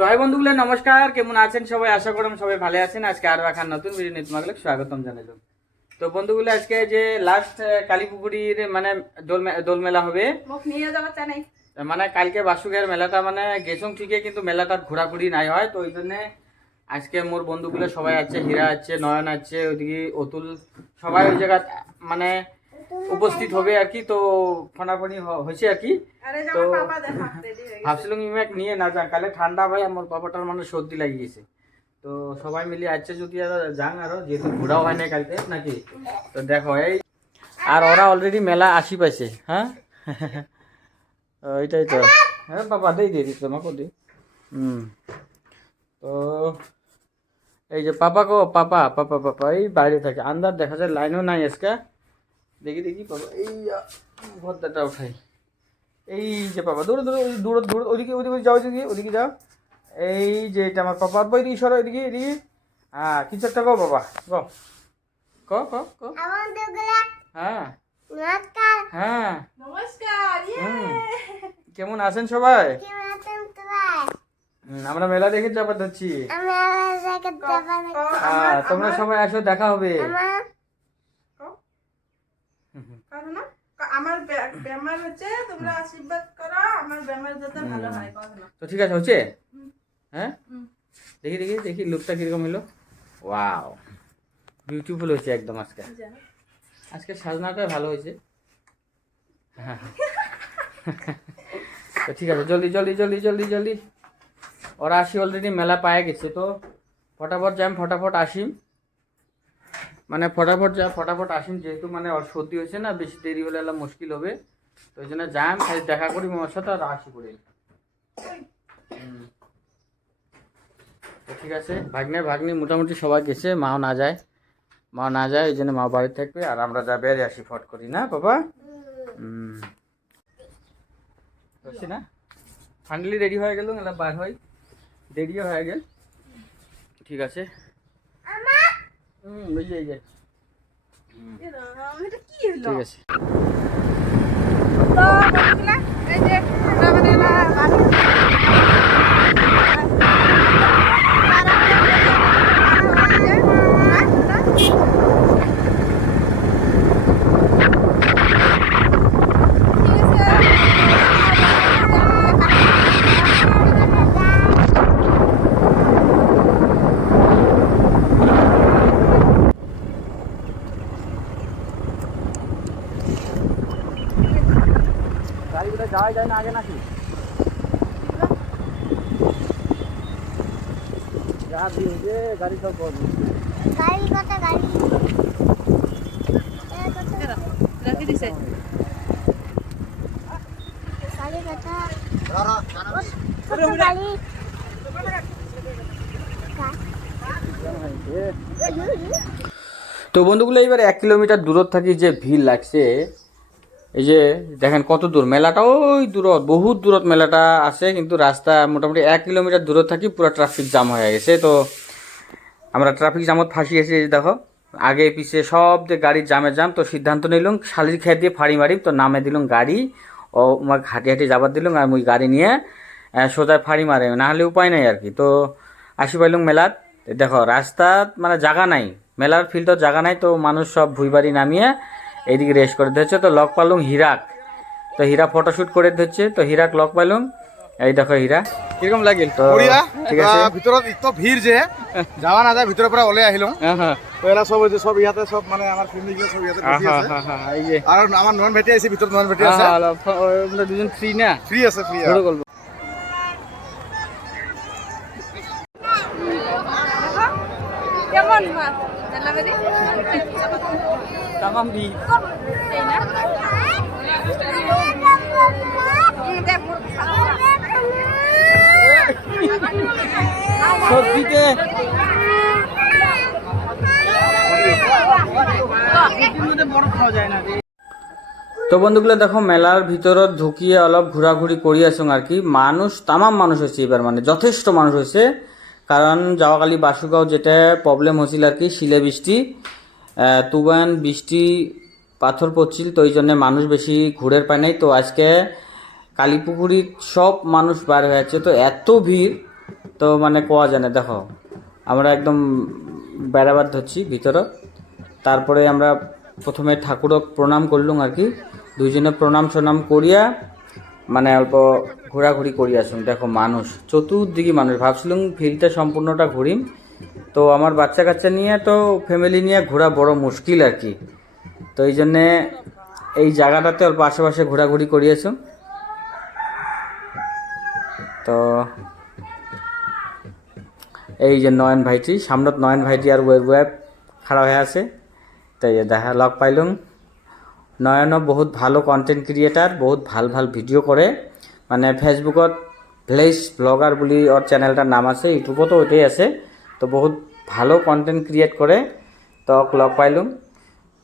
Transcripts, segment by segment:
তো হাই বন্ধুগুলো নমস্কার। কেমন আছেন সবাই? আশা করলাম সবাই ভালো আছেন। আজকে আরও এখন নতুন ভিডিও নিয়ে তোমাকে স্বাগতম জানালাম। তো বন্ধুগুলো আজকে যে লাস্ট কালীপুকুরির মানে দোল মে- দোল মেলা হবে মানে কালকে বাসুকের মেলাটা মানে গেছং ঠিকই কিন্তু মেলাটা ঘোরাঘুরি নাই হয় তো ওই জন্য আজকে মোর বন্ধুগুলো সবাই আছে হীরা আছে নয়ন আছে ওইদিকে অতুল সবাই ওই জায়গা মানে উপস্থিত হবে আর কি তো ফোনাফোনি হয়েছে আর কি। তো- ভাবছিলাম ইমেক নিয়ে না যান কালে ঠান্ডা ভাই আমার বাবাটার মানে সর্দি লাগিয়েছে। তো সবাই মিলে আচ্ছা যদি আর যান আরও যেহেতু ঘোরাও হয় না কালকে নাকি? তো দেখো এই আর ওরা অলরেডি মেলা আসি পাইছে হ্যাঁ? ওইটাই তো। হ্যাঁ বাবা দেই দিয়ে দিচ্ছ আমাকে দি হুম। তো এই যে পাপা কো পাপা পাপা পাপা এই বাইরে থাকে। আন্দার দেখা যায় লাইনও নাই আজকে। দেখি দেখি পাপা এই ভদ্রাটা উঠাই এই যে পাপা দূরে দূরে ওই দূরে দূরে ওদিকে ওদিকে যাও ওদিকে ওদিকে যাও। এই যে এটা আমার পাপা বই দিকে সরো এদিকে এদিকে। হ্যাঁ কিছু একটা কো বাবা ক? ক ক ক? হ্যাঁ। হ্যাঁ। নমস্কার ইয়ে! হুম। কেমন আছেন সবাই? হুম, আমরা মেলা দেখে চাপা হ্যাঁ তোমরা সবাই আসো দেখা হবে কথা না ক- আমার বে- বেমার হচ্ছে তোমরা আশীর্বাদ করো আমার বেমার যাতে ভালো হয় তো ঠিক আছে হচ্ছে? হ্যাঁ? দেখি দেখি দেখি লুকটা কীরকম হলো। ওয়াও বিউটিফুল হয়েছে একদম আজকে। আজকে সাজনাটা ভালো হয়েছে। হ্যাঁ। তো ঠিক আছে জলদি জলদি জলদি জলদি জলদি। ওরা আসি অলরেডি মেলা পায়ে গেছে তো ফটাফট যাই ফটাফট আসিম। মানে ফটাফট যা ফটাফট আসিম যেহেতু মানে ওর সর্দি হয়েছে না বেশি দেরি হলে এলা মুশকিল হবে। তো ওই জন্য যাই খালি দেখা করি ওর সাথে আর আসি পড়ে তো ঠিক আছে ভাগ্নে ভাগ্নি মোটামুটি সবাই গেছে মাও না যায়। মা না যায় ওই জন্য মা বাড়ি থাকবে আর আমরা যা বেড়ে আসি ফট করি না বাবা? বুঝছি না? ফাইনালি রেডি হয়ে গেল এলা বার হয় দেরিও হয়ে গেল। ঠিক আছে। হুম ওই যে এই যে। হুম, এ এটা কি হলো? ঠিক আছে। তো বন্ধুগুলা, এই যে আমরা মানে এলা বাড়ি- গাড়িগুলো যাওয়া যায় না আগে নাকি? যা গাড়ি সব রাখি দিছে। তো বন্ধুগুলো এবার এক কিলোমিটার দূরত থাকি যে ভিড় লাগছে এই যে দেখেন কত দূর, মেলাটা ওই দূরত, বহুত দূরত মেলাটা আছে, কিন্তু রাস্তা মোটামুটি এক কিলোমিটার দূরত থাকি পুরো ট্রাফিক জাম হয়ে গেছে। তো আমরা ট্রাফিক জামত ফাঁসি এসে দেখো। আগে পিছে সব যে গাড়ির জামে জাম তো সিদ্ধান্ত নিলাম, শালির খেয়ে দিয়ে ফাড়ি মারি, তো নামে দিলাম গাড়ি, ও আমাকে হাঁটি হাঁটি যাবার দিলাম, আর ওই গাড়ি নিয়ে সোজায় ফাড়ি মারে, না হলে উপায় নাই আর কি। তো আসি পাইলাম মেলাত দেখো, রাস্তাত মানে জায়গা নাই, মেলার ফিল্ডত জায়গা নাই, তো মানুষ সব ভুইবাড়ি নামিয়ে এইদিকে রেস করে দিচ্ছে তো লক পালুম হিরাক। তো হীরা ফটোশুট করে দিচ্ছে তো হিরাক লক পাইলুম এই দেখো হীরা। কীরকম লাগিল? তো ঠিক আছে। ভিতৰত ইত ভিৰ যে যাৱা নাযায় ভিতৰৰ পৰা ওলাই আহিলোঁ। হ্যাঁ হ্যাঁ তো এলা চব হৈছে চব ইয়াতে চব মানে আমাৰ ফেমিলি চব ইয়াতে বহি আহা, আছে। যে। আৰু আমাৰ নন ভেটি আহিছে ভিতৰত নয়ন ভাইটি আছে। আমরা দুজন ফ্রি না? ফ্ৰী আছে ফ্ৰী ধরো গল্প। কেমন? মা সত্যিতে তো বন্ধুগুলো দেখো মেলার ভিতৰত ঢুকিয়ে অলপ ঘোরাঘুরি কৰি আছো আর কি। মানুষ তামাম মানুষ হয়েছে এবার মানে যথেষ্ট মানুষ হয়েছে কারণ যাওয়াকালি বাসুগাঁও যেটা প্রবলেম হয়েছিল আর কি, শিলে বৃষ্টি তুবান, বৃষ্টি, পাথর পড়ছিল, তো এই জন্য মানুষ বেশি ঘুরের পায় নাই। তো আজকে কালীপুকুরির সব মানুষ বার হয়ে আছে, তো এত ভিড়, তো মানে কোয়া যায় না দেখো। আমরা একদম বেড়াবার ধরছি ভিতরত তারপরে আমরা প্রথমে ঠাকুরক প্রণাম করলুম আর কি। দুইজনে প্রণাম সনাম করিয়া মানে অল্প ঘোরাঘুরি করি আসুন, দেখো মানুষ, চতুর্দিকে মানুষ। ভাবছিলাম ফিল্ডটা সম্পূর্ণটা ঘুরিম তো আমার বাচ্চা কাচ্চা নিয়ে তো ফ্যামিলি নিয়ে ঘোরা বড় মুশকিল আর কি। তো এই জন্যে এই জায়গাটাতে অল্প আশেপাশে ঘোরাঘুরি করিয়েছো তো এই যে নয়ন ভাইটি, সামনত নয়ন ভাইটি আর ওয়েব ওয়েব খাড়া হয়ে আছে। তাই দেখা লগ পাইলুম। নয়নও বহুত ভালো কন্টেন্ট ক্রিয়েটার বহুত ভালো ভালো ভিডিঅ' কৰে মানে ফেচবুকত ভিলেজ ব্লগাৰ বুলি ওর চেনেলটার নাম আছে, ইউটিউবতো ওইটাই আছে। তো বহুত ভালো কন্টেন্ট ক্রিয়েট করে। তো লগ পাইলুম।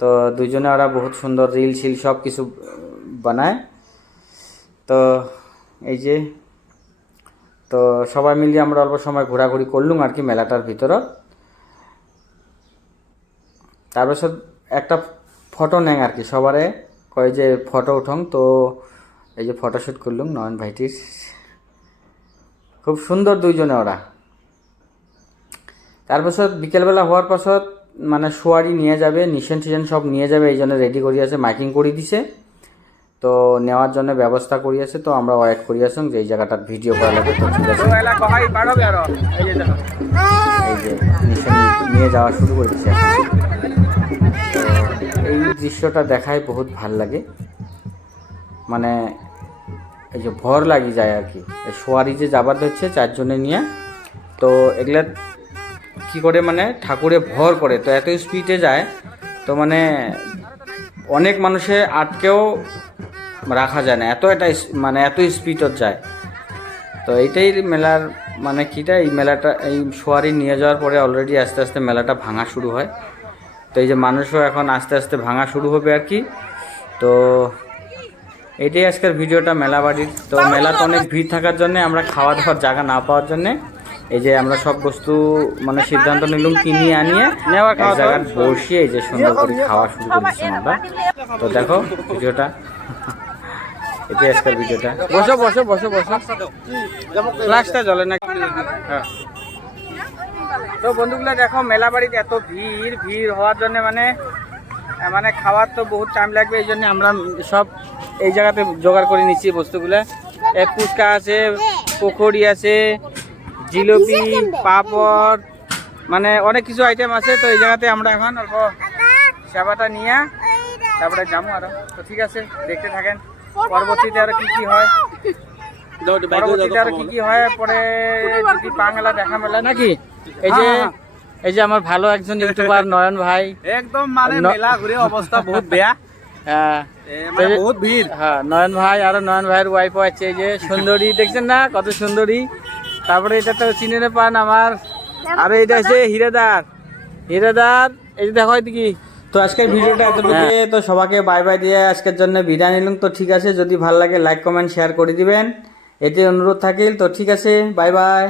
তো দুজনে ওরা বহুত সুন্দর রিল শিল সব কিছু বানায়। তো এই যে, তো সবাই মিলিয়ে আমরা অল্প সময় ঘোরাঘুরি করলুম আর কি মেলাটার ভিতরত। তাৰপিছত একটা ফটো নেয় আর কি, সবারে কয় যে ফটো উঠং তো এই যে ফটোশ্যুট করলুম নয়ন ভাইটির। খুব সুন্দর দুইজনে ওরা। তারপাছত বিকেলবেলা হওয়ার পাছত মানে সোয়ারি নিয়ে যাবে নিশান টিশান সব নিয়ে যাবে, এই জন্য রেডি করি আছে মাইকিং করে দিছে। তো নেওয়ার জন্য ব্যবস্থা করি আছে তো আমরা ওয়েট করি আসুন যে এই জায়গাটার ভিডিও করা লাগে তো ঠিক আছে। নিয়ে যাওয়া শুরু করে দিছে তো এই দৃশ্যটা দেখায় বহুত ভালো লাগে। মানে এই যে ভর লাগি যায় আর কি। সোয়ারি যে যাবার হচ্ছে চারজনে নিয়ে, তো এগুলা কি করে মানে ঠাকুরে ভর করে, তো এত স্পিডে যায়, তো মানে অনেক মানুষে আটকেও রাখা যায় না, এত এটা মানে এত স্পিডত যায়। তো এইটাই মেলার মানে কিটা, এই মেলাটা, এই সোয়ারি নিয়ে যাওয়ার পরে অলরেডি আস্তে আস্তে মেলাটা ভাঙা শুরু হয়। তো এই যে মানুষও এখন আস্তে আস্তে ভাঙা শুরু হবে আর কি। তো এটাই আজকের ভিডিওটা মেলা বাড়ির তো মেলাতে অনেক ভিড় থাকার জন্য আমরা খাওয়া দাওয়ার জায়গা না পাওয়ার জন্য এই যে আমরা সব বস্তু মানে সিদ্ধান্ত নিলাম কিনে আনিয়ে নেওয়া খাওয়া জায়গায় বসিয়ে এই যে সুন্দর করে খাওয়া শুরু করেছি আমরা। তো দেখো ভিডিওটা। এটাই আজকের ভিডিওটা। বসো বসো বসো বসো। ক্লাসটা জ্বলে না হ্যাঁ। তো বন্ধুগুলো দেখো, মেলা বাড়িতে এত ভিড় ভিড় হওয়ার জন্য মানে মানে খাওয়ার তো বহুত টাইম লাগবে, এই জন্য আমরা সব এই জায়গাতে জোগাড় করে নিচ্ছি বস্তুগুলো। ফুচকা আছে, পকোড়ি আছে, জিলিপি, পাপড় মানে অনেক কিছু আইটেম আছে, তো এই জায়গাতে আমরা এখন অল্প সেবাটা নিয়ে তারপরে যাব আরও। তো ঠিক আছে, দেখতে থাকেন, পরবর্তীতে আরও কি কি হয়। পরবর্তীতে আরও কি কি হয়? পরে যদি বাংলা দেখা মেলা নাকি? এই যে এই যে আমার ভালো একজন ইউটিউবার নয়ন ভাই। একদম মানে মেলা ঘুরে অবস্থা বহুত বেয়া। হ্যাঁ, এ, মানে বহুত ভিড়। হ্যাঁ নয়ন ভাই আর নয়ন ভাইয়ের ওয়াইফও আছে এই যে সুন্দরী দেখছেন না কত সুন্দরী? তারপরে এটা তো চিনে না পান আমার। আর এটা হচ্ছে হিরেদার। হিরেদার এই যে দেখো এদিকে। তো আজকের ভিডিওটা এতটুকু তো সবাইকে বাই বাই দিয়ে আজকের জন্য বিদায় নিলাম। তো ঠিক আছে যদি ভালো লাগে লাইক কমেন্ট শেয়ার করে দিবেন। এটি অনুরোধ থাকিল তো ঠিক আছে বাই বাই।